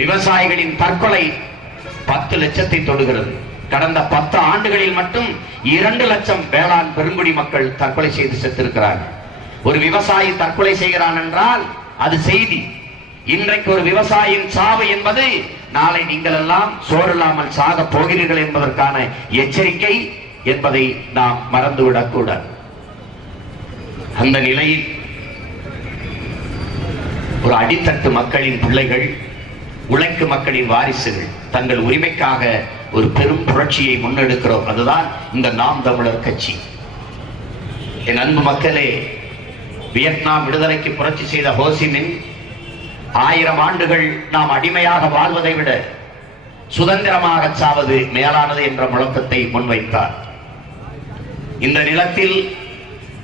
விவசாயிகளின் தற்கொலை பத்து லட்சத்தை தொடுகிறது. கடந்த பத்து ஆண்டுகளில் மட்டும் இரண்டு லட்சம் வேளாண் பெருங்குடி மக்கள் தற்கொலை செய்து செத்திருக்கிறார்கள். ஒரு விவசாயி தற்கொலை செய்கிறான் என்றால் அது செய்தி. இன்றைக்கு ஒரு விவசாயின் சாவு என்பது நாளை நீங்கள் எல்லாம் சோறில்லாமல் சாக போகிறீர்கள் என்பதற்கான எச்சரிக்கை என்பதை நாம் மறந்துவிடக்கூடாது. அந்த நிலையில் ஒரு அடித்தட்டு மக்களின் பிள்ளைகள் உழைக்கும் மக்களின் வாரிசுகள் தங்கள் உரிமைக்காக ஒரு பெரும் புரட்சியை முன்னெடுக்கிறோம். அதுதான் இந்த நாம் தமிழர் கட்சி. என் அன்பு மக்களே வியட்நாம் விடுதலைக்கு புரட்சி செய்த ஹோசிமின் ஆயிரம் ஆண்டுகள் நாம் அடிமையாக வாழ்வதை விட சுதந்திரமாக சாவது மேலானது என்ற முழக்கத்தை முன்வைத்தார். இந்த நிலத்தில்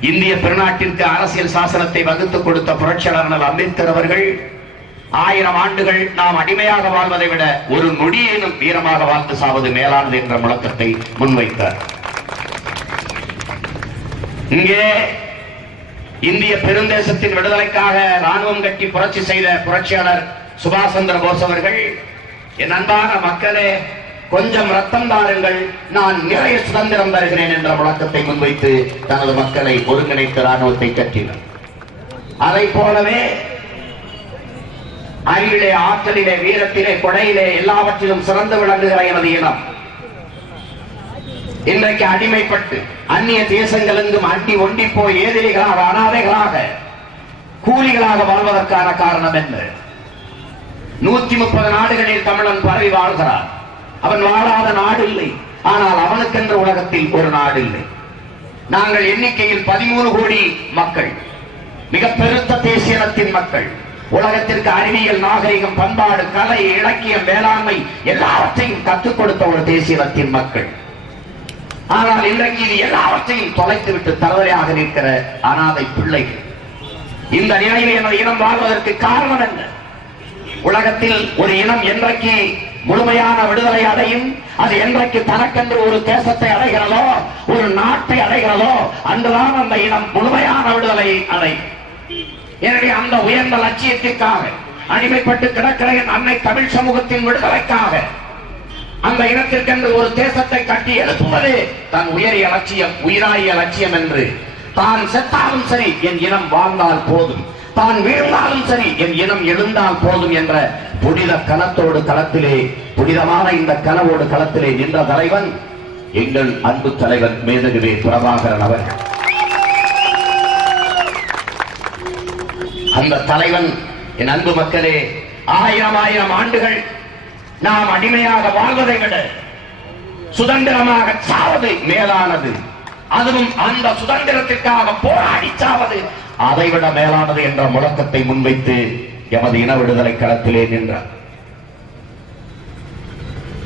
இந்திய பெருநாட்டிற்கு அரசியல் சாசனத்தை வகுத்து கொடுத்த புரட்சியாளர் அம்பேத்கர் அவர்கள் ஆயிரம் ஆண்டுகள் நாம் அடிமையாக வாழ்வதை விட ஒரு நொடியேனும் வீரமாக வாழ்ந்து சாவது மேலானது என்ற முழக்கத்தை முன்வைத்தார். இங்கே இந்திய பெருந்தேசத்தின் விடுதலைக்காக ராணுவம் கட்டி புரட்சி செய்த புரட்சியாளர் சுபாஷ் சந்திர போஸ் அவர்கள் என் அன்பான மக்களே கொஞ்சம் ரத்தம் தாருங்கள் நான் நிறைய சுதந்திரம் தருகிறேன் என்ற முழக்கத்தை முன்வைத்து தனது மக்களை ஒருங்கிணைத்து ராணுவத்தை கட்டினார். அதை போலவே அறிவிலே ஆற்றலிலே வீரத்திலே கொடையிலே எல்லாவற்றிலும் சிறந்து விளங்குகிற எனது இனம். இன்றைக்கு அடிமைப்பட்டு அந்நிய தேசங்களெங்கும் அண்டி ஒண்டி போய் ஏதிரிகளாக அனாதைகளாக கூலிகளாக வாழ்வதற்கான காரணம் என்ன? நூத்தி முப்பது நாடுகளில் தமிழன் பரவி வாழ்கிறார் அவன் வாழாத நாடு இல்லை. ஆனால் அவனுக்கென்ற உலகத்தில் ஒரு நாடு இல்லை. நாங்கள் எண்ணிக்கையில் பதிமூணு கோடி மக்கள் மிக பெருத்த தேசியனத்தின் மக்கள். உலகத்திற்கு அறிவியல் நாகரிகம் பண்பாடு கலை இலக்கியம் வேளாண்மை எல்லாவற்றையும் கற்றுக் கொடுத்த ஒரு தேசியத்தின் மக்கள். ஆனால் இன்றைக்கு இது எல்லாவற்றையும் தொலைத்து விட்டு தரவரையாக நிற்கிற அனாதை பிள்ளைகள். இந்த நிலையில் எனது இனம் வாழ்வதற்கு காரணம் என்ன? உலகத்தில் ஒரு இனம் என்றைக்கு முழுமையான விடுதலை அடையும் அது என்றைக்கு தனக்கென்று ஒரு தேசத்தை அடைகிறதோ ஒரு நாட்டை அடைகிறதோ அன்றுதான் அந்த இனம் முழுமையான விடுதலை அடையும். எனவே அந்த உயர்ந்த லட்சியத்திற்காக அடிமைப்பட்டு கிடக்கிற என் அன்னை தமிழ் சமூகத்தின் விடுதலைக்காக அந்த இனத்திற்கென்று ஒரு தேசத்தை கட்டி எழுப்புவது தன் உயரிய லட்சியம் உயிராய லட்சியம் என்று. தான் செத்தாலும் சரி என் இனம் வாழ்ந்தால் போதும். தான் வீழ்ந்தாலும் சரி என் இனம் எழுந்தால் போதும் என்ற புனித கணத்தோடு களத்திலே புனிதமான இந்த கனவோடு களத்திலே நின்ற தலைவன் எங்கள் அன்பு தலைவன் மேதகுவே பிரபாகரன் அவர்கள். அந்த தலைவன் என் அன்பு மக்களே ஆயிரம் ஆயிரம் ஆண்டுகள் நாம் அடிமையாக வாழ்வதை விட சுதந்திரமாக சாவது மேலானது. அதுவும் அந்த சுதந்திரத்திற்காக போராடி சாவது அதைவிட மேலானது என்ற முழக்கத்தை முன்வைத்து எமது இன விடுதலை களத்திலே நின்றார்.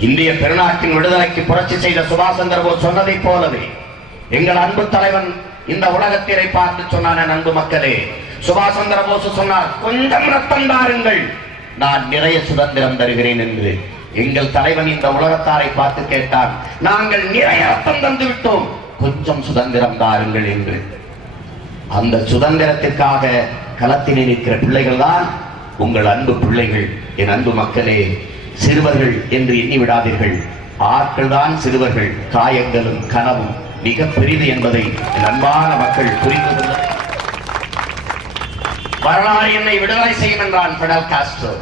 இந்திய பெருநாட்டின் விடுதலைக்கு புரட்சி செய்த சுபாஷ் சந்திரபோஸ் சொன்னதைப் போலவே எங்கள் அன்பு தலைவன் இந்த உலகத்தினை பார்த்து சொன்னான அன்பு மக்களே. சுபாஷ் சந்திர போஸ் சொன்னார் கொஞ்சம் ரத்தம் தாருங்கள். நான் நிறைய சுதந்திரம் தருகிறேன் என்று. எங்கள் தலைவன் இந்த உலகத்தாரை பார்த்து கேட்டான் நாங்கள் நிறைய ரத்தம் தந்து விட்டோம். கொஞ்சம் சுதந்திரம் தாருங்கள் என்று. அந்த சுதந்திரத்திற்காக களத்தில் நிற்கிற பிள்ளைகள் தான் உங்கள் அன்பு பிள்ளைகள். என் அன்பு மக்களே சிறுவர்கள் என்று எண்ணி விடாதீர்கள். ஆட்கள் தான் சிறுவர்கள் காயங்களும் கனவும். மிக பெரிது என்பதை என் அன்பான மக்கள் புரிந்து கொள்ள வரலாறு என்னை விடுதலை செய்யும் என்றான் பிடல் காஸ்ட்ரோ.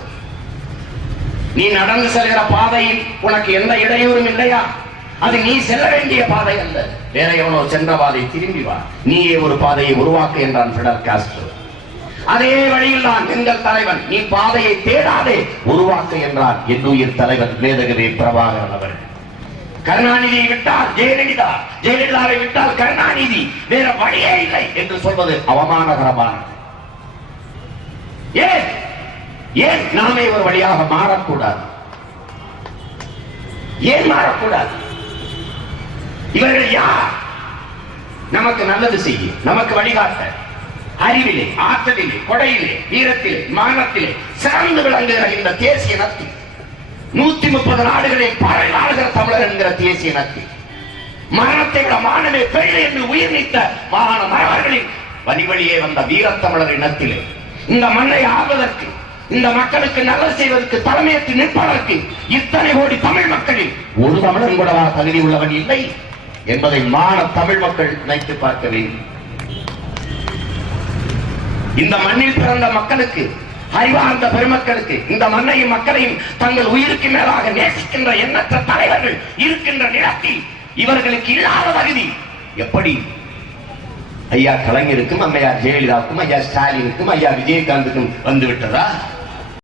நீ நடந்து செல்கிற பாதையில் உனக்கு எந்த இடையூறும் இல்லையா? அது நீ செல்ல வேண்டிய பாதை அல்ல. வேற எவனோ சென்ற பாதை திரும்பி வா. நீயே ஒரு பாதையை உருவாக்கு என்றான் பிடல் காஸ்ட்ரோ. அதே வழியில் நான் எங்கள் தலைவன் நீ பாதையை தேடாதே உருவாக்கு என்றான் என் உயிர் தலைவன் வேதகவே பிரபாகரன் அவர்கள். கருணாநிதியை விட்டால் ஜெயலலிதா. ஜெயலலிதாவை விட்டால் கருணாநிதி. வேற வழியே இல்லை என்று சொல்வது அவமானகரமானது ஏன்? ஏன் நாமே ஒரு வழியாக மாறக்கூடாது? ஏன் மாறக்கூடாது? இவர்கள் யார்? நமக்கு நல்லது செய்ய நமக்கு வழிகாட்ட. அறிவிலே ஆற்றலிலே கொடையிலே வீரத்திலே மானத்திலே சிறந்து விளங்குகிற இந்த தேசிய நத்தி நூத்தி முப்பது நாடுகளில் பரவாளுகிற தமிழர் என்கிற தேசிய நத்தி மரணத்தை விட மானமே பெரிய என்று உயிர் நீத்த மாகாண மரவர்களின் வழி வழியே வந்த வீரத்தமிழர் இனத்திலே இந்த மண்ணை ஆள்வதற்கு இந்த மக்களுக்கு நல்லது செய்வதற்கு தலைமையேற்று நிற்பதற்கு இத்தனை கோடி தமிழ் மக்களில் ஒரு தமிழன் கூடவா தகுதி உள்ளவன் இல்லை என்பதை மான தமிழ் மக்கள் நினைத்து பார்க்க வேண்டும். இந்த மண்ணில் பிறந்த மக்களுக்கு அறிவார்ந்த பெருமக்களுக்கு இந்த மண்ணையும் மக்களையும் தங்கள் உயிருக்கு மேலாக நேசிக்கின்ற எண்ணற்ற தலைவர்கள் இருக்கின்ற நிலத்தில் இவர்களுக்கு இல்லாத தகுதி. எப்படி? ஐயா கலைஞருக்கும் அம்மையார் ஜெயலலிதாவுக்கும் ஐயா ஸ்டாலினுக்கும் ஐயா விஜயகாந்துக்கும் வந்து விட்டதா